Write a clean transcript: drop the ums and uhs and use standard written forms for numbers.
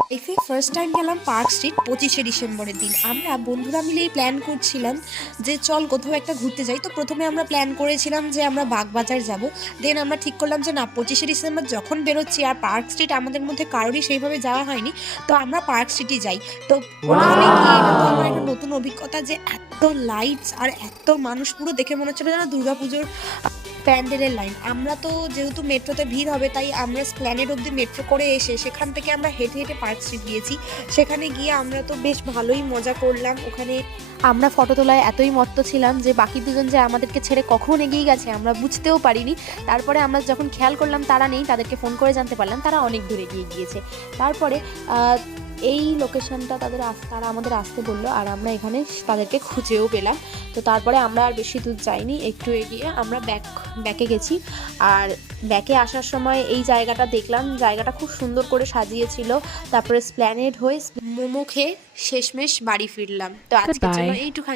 লাইফে first time গেলাম park street 25শে ডিসেম্বরের দিন। আমরা বন্ধুরা মিলেই প্ল্যান করছিলাম যে চল কোথাও একটা ঘুরতে যাই। তো প্রথমে আমরা প্ল্যান করেছিলাম যে আমরা বাগবাজার যাব। দেন আমরা ঠিক করলাম যে না, 25শে ডিসেম্বর যখন বেরোচ্ছি আর পার্ক স্ট্রিট আমাদের মধ্যে কারোরই সেইভাবে যাওয়া হয়নি, তো আমরা পার্ক স্ট্রিটই যাই। তো ওখানে গিয়ে এটা তো আমার একটা নতুন অভিজ্ঞতা যে এত লাইটস আর এত মানুষ, পুরো দেখে মনে হচ্ছিল যেন দুর্গাপুজোর প্যান্ডেলের লাইন। আমরা তো যেহেতু মেট্রোতে ভিড় হবে, তাই আমরা এসপ্ল্যানেড অব্দি মেট্রো করে এসে সেখান থেকে আমরা হেঁটে হেঁটে পার্ক স্ট্রিট গিয়েছি। সেখানে গিয়ে আমরা তো বেশ ভালোই মজা করলাম। ওখানে আমরা ফটো তোলায় এতই মত্ত ছিলাম যে বাকি দুজন যে আমাদেরকে ছেড়ে কখন এগিয়ে গেছে আমরা বুঝতেও পারিনি। তারপরে আমরা যখন খেয়াল করলাম তারা নেই, তাদেরকে ফোন করে জানতে পারলাম তারা অনেক দূরে এগিয়ে গিয়েছে। তারপরে এই লোকেশনটা তারা আমাদের আসতে বললো, আর আমরা এখানে তাদেরকে খুঁজেও পেলাম। তো তারপরে আমরা আর বেশি দূর যাইনি, একটু এগিয়ে আমরা ব্যাকে গেছি। আর ব্যাকে আসার সময় এই জায়গাটা দেখলাম, জায়গাটা খুব সুন্দর করে সাজিয়েছিল। তারপরে স্প্ল্যানেড হয়ে মোমো খেয়ে শেষমেশ বাড়ি ফিরলাম। তো আজকের জন্য এইটুখানি।